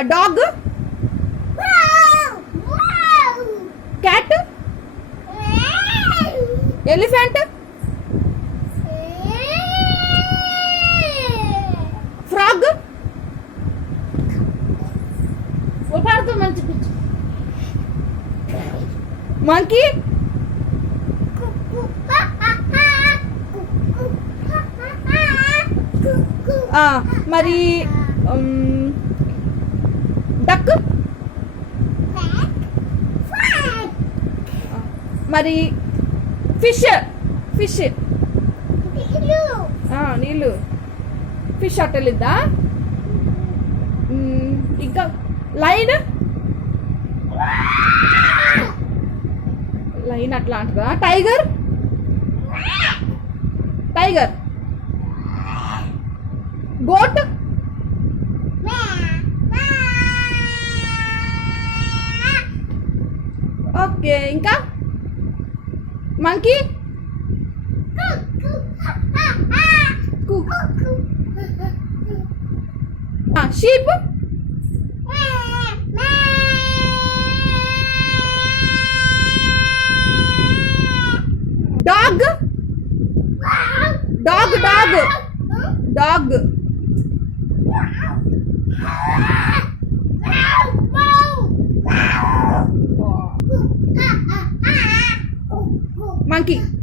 Dog. Cat. Elephant. Frog. Monkey. మరి డక్. మరి ఫిష్. నీళ్ళు. ఫిష్ అట్టలిద్దా? ఇంకా లైన్ అట్లా అంటుందా? టైగర్. గోట్. ఓకే, ఇంకా మంకీ. షీప్. డాగ్. Monkey.